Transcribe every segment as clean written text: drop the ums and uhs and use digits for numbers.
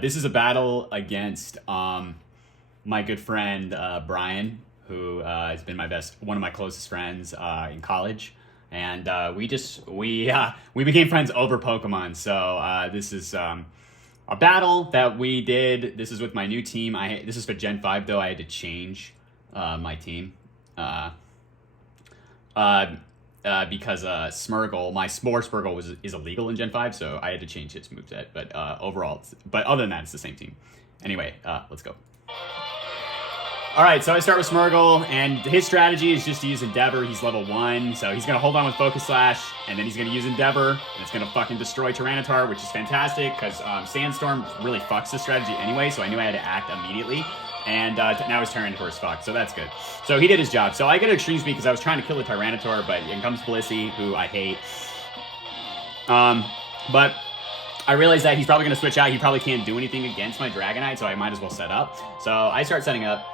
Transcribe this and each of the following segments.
This is a battle against my good friend Brian, who has been one of my closest friends in college, and we became friends over Pokemon. So this is a battle that we did. This is with my new team. This is for Gen 5 though. I had to change my team because Smeargle, my Spore Smeargle is illegal in Gen 5, so I had to change his moveset. But but other than that, it's the same team. Anyway, let's go. Alright, so I start with Smeargle, and his strategy is just to use Endeavor. He's level 1, so he's going to hold on with Focus Slash, and then he's going to use Endeavor, and it's going to fucking destroy Tyranitar, which is fantastic, because Sandstorm really fucks this strategy anyway, so I knew I had to act immediately. And now his Tyranitar is fucked, so that's good. So he did his job. So I get Extreme Speed because I was trying to kill the Tyranitar, but in comes Blissey, who I hate. But I realized that he's probably going to switch out. He probably can't do anything against my Dragonite, so I might as well set up. So I start setting up.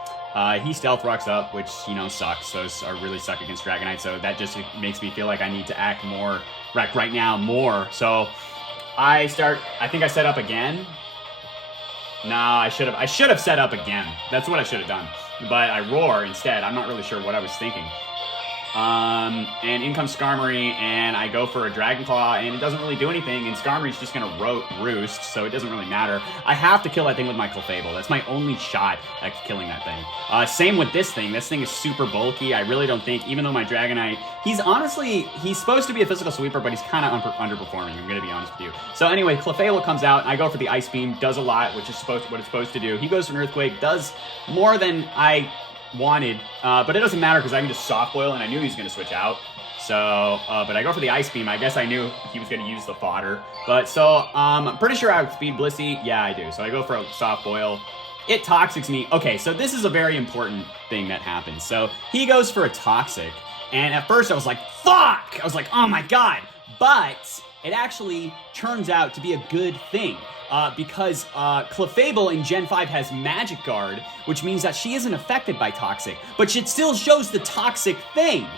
He Stealth Rocks up, which, sucks. Those are really suck against Dragonite, so that just makes me feel like I need to act more, right now, more. So I think I set up again. Nah, I should have set up again. That's what I should have done. But I roar instead. I'm not really sure what I was thinking. And in comes Skarmory, and I go for a Dragon Claw, and it doesn't really do anything, and Skarmory's just gonna roost, so it doesn't really matter. I have to kill that thing with my Clefable. That's my only shot at killing that thing. Same with this thing. This thing is super bulky. I really don't think, even though my Dragonite, he's supposed to be a physical sweeper, but he's kind of underperforming, I'm gonna be honest with you. So anyway, Clefable comes out, and I go for the Ice Beam, does a lot, which is what it's supposed to do. He goes for an Earthquake, does more than I wanted, but it doesn't matter because I can just Soft Boil, and I knew he was going to switch out. So, but I go for the Ice Beam. I guess I knew he was going to use the fodder. But so, I'm pretty sure I would speed Blissey. Yeah, I do. So I go for a Soft Boil. It Toxics me. Okay, so this is a very important thing that happens. So he goes for a Toxic, and at first I was like, fuck! I was like, oh my god! But it actually turns out to be a good thing. Because Clefable in Gen 5 has Magic Guard, which means that she isn't affected by Toxic, but it still shows the Toxic thing.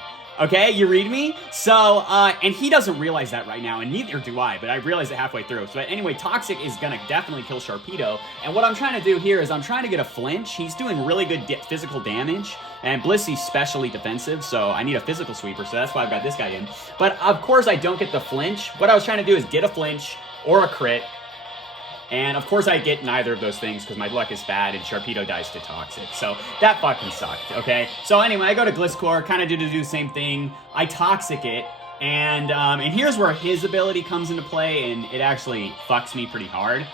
Okay, you read me? So, and he doesn't realize that right now, and neither do I, but I realized it halfway through. So anyway, Toxic is gonna definitely kill Sharpedo, and what I'm trying to do here is I'm trying to get a flinch. He's doing really good physical damage, and Blissey's specially defensive, so I need a physical sweeper, so that's why I've got this guy in. But of course I don't get the flinch. What I was trying to do is get a flinch or a crit, and of course I get neither of those things because my luck is bad and Sharpedo dies to Toxic. So that fucking sucked, okay? So anyway, I go to Gliscor, kind of do the same thing. I Toxic it, and here's where his ability comes into play, and it actually fucks me pretty hard.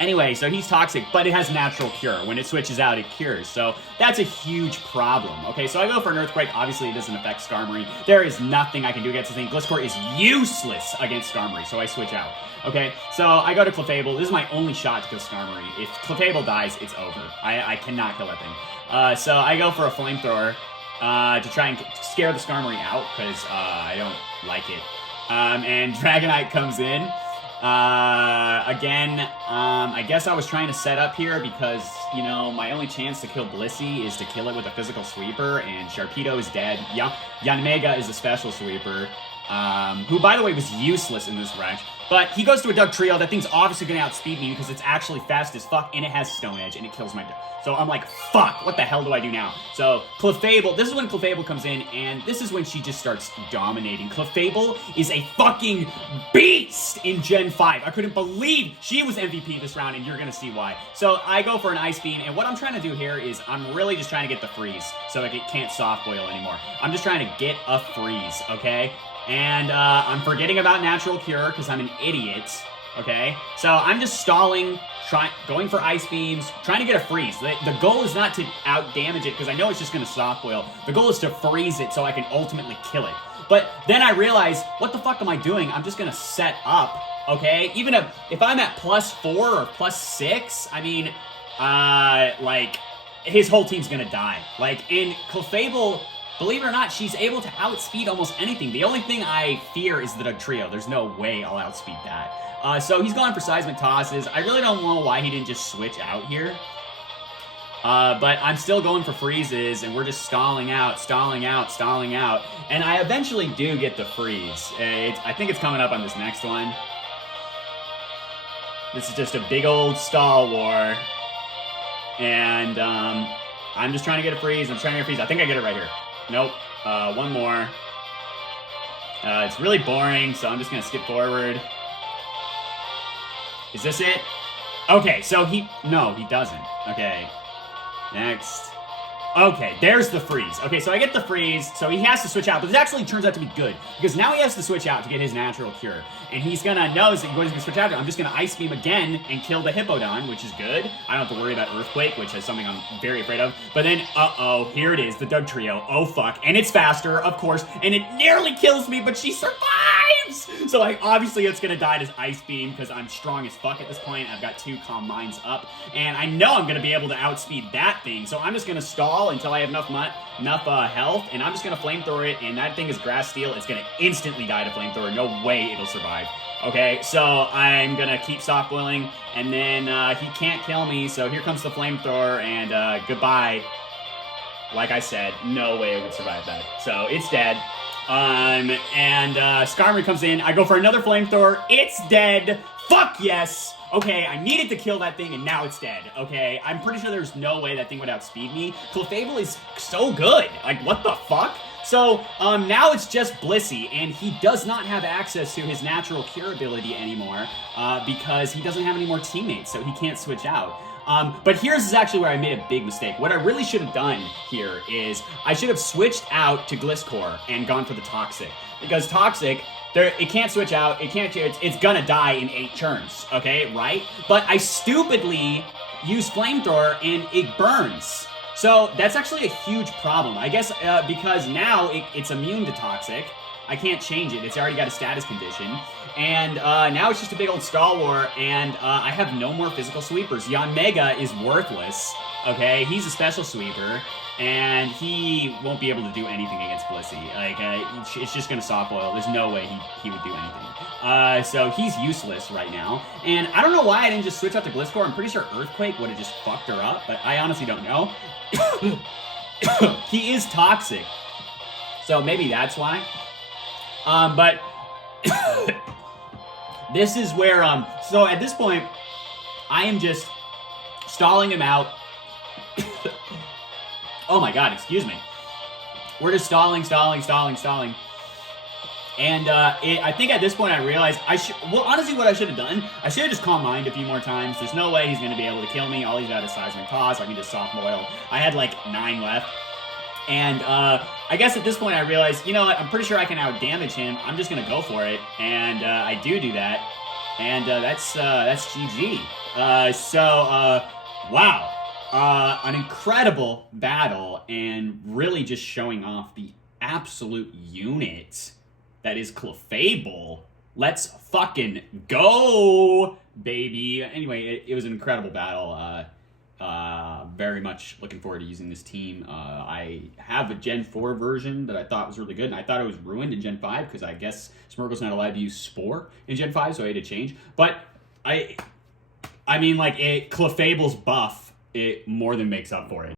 Anyway, so he's Toxic, but it has Natural Cure. When it switches out, it cures. So that's a huge problem. Okay, so I go for an Earthquake. Obviously, it doesn't affect Skarmory. There is nothing I can do against this thing. Gliscor is useless against Skarmory, so I switch out. Okay, so I go to Clefable. This is my only shot to kill Skarmory. If Clefable dies, it's over. I cannot kill that thing. So I go for a Flamethrower to try and scare the Skarmory out, because I don't like it. And Dragonite comes in. Again, I guess I was trying to set up here because, my only chance to kill Blissey is to kill it with a physical sweeper, and Sharpedo is dead. Yanmega is a special sweeper, who, by the way, was useless in this ranch. But he goes to a Dugtrio. That thing's obviously going to outspeed me because it's actually fast as fuck, and it has Stone Edge, and it kills my... So I'm like, fuck, what the hell do I do now? So Clefable, this is when Clefable comes in, and this is when she just starts dominating. Clefable is a fucking beast in Gen 5. I couldn't believe she was MVP this round, and you're going to see why. So I go for an Ice Beam, and what I'm trying to do here is I'm really just trying to get the freeze, so it can't Soft Boil anymore. I'm just trying to get a freeze, okay? And I'm forgetting about Natural Cure because I'm an idiot, okay? So I'm just stalling, going for Ice Beams, trying to get a freeze. The goal is not to out-damage it because I know it's just going to Soft Boil. The goal is to freeze it so I can ultimately kill it. But then I realize, what the fuck am I doing? I'm just going to set up, okay? Even if I'm at +4 or +6, I mean, his whole team's going to die. In Clefable... Believe it or not, she's able to outspeed almost anything. The only thing I fear is the Dugtrio. There's no way I'll outspeed that. So he's going for Seismic Tosses. I really don't know why he didn't just switch out here. But I'm still going for freezes, and we're just stalling out. And I eventually do get the freeze. I think it's coming up on this next one. This is just a big old stall war. And I'm just trying to get a freeze. I think I get it right here. Nope. One more. It's really boring, so I'm just going to skip forward. Is this it? Okay, so no, he doesn't. Okay. Next. Okay, there's the freeze. Okay, so I get the freeze, so he has to switch out, but this actually turns out to be good, because now he has to switch out to get his natural cure, and he's gonna knows that he's going to switch out. I'm just gonna Ice Beam again and kill the Hippowdon, which is good. I don't have to worry about Earthquake, which is something I'm very afraid of, but then, uh-oh, here it is, the Doug Trio. Oh, fuck, and it's faster, of course, and it nearly kills me, but she survives! So, obviously it's gonna die to Ice Beam, because I'm strong as fuck at this point. I've got 2 Calm Minds up, and I know I'm gonna be able to outspeed that thing, so I'm just gonna stall until I have enough health, and I'm just gonna Flamethrower it, and that thing is Grass Steel. It's gonna instantly die to Flamethrower. No way it'll survive. Okay, so I'm gonna keep Soft Boiling, and then he can't kill me, so here comes the Flamethrower, and goodbye. Like I said, no way it would survive that. So it's dead. And Skarmory comes in. I go for another Flamethrower. It's dead. Fuck yes. Okay, I needed to kill that thing, and now it's dead. Okay, I'm pretty sure there's no way that thing would outspeed me. Clefable is so good. Like, what the fuck? So, now it's just Blissey, and he does not have access to his natural cure ability anymore, because he doesn't have any more teammates, so he can't switch out. But here's actually where I made a big mistake. What I really should have done here is I should have switched out to Gliscor and gone for the Toxic. Because Toxic, it can't switch out, it's gonna die in 8 turns, okay, right? But I stupidly use Flamethrower and it burns. So that's actually a huge problem. I guess because now it's immune to Toxic. I can't change it. It's already got a status condition. And now it's just a big old stall war, and I have no more physical sweepers. Yanmega is worthless, okay? He's a special sweeper, and he won't be able to do anything against Blissey. Like, it's just gonna soft boil. There's no way he would do anything. So he's useless right now. And I don't know why I didn't just switch out to Gliscor. I'm pretty sure Earthquake would have just fucked her up, but I honestly don't know. He is toxic, so maybe that's why. But this is where, so at this point, I am just stalling him out. Oh my god, excuse me. We're just stalling. And, I think at this point I realized well, honestly, what I should have done, I should have just Calm Mind a few more times. There's no way he's going to be able to kill me. All he's got is Seismic Toss. I can just Soft Boil. I had like 9 left. And, I guess at this point I realized, you know what, I'm pretty sure I can out-damage him. I'm just gonna go for it, and, I do that. And, that's GG. Wow. An incredible battle, and really just showing off the absolute unit that is Clefable. Let's fucking go, baby. Anyway, it was an incredible battle. Very much looking forward to using this team. I have a Gen 4 version that I thought was really good, and I thought it was ruined in Gen 5 because I guess Smirgle's not allowed to use Spore in Gen 5, so I had to change. But I mean, like, Clefable's buff, it more than makes up for it.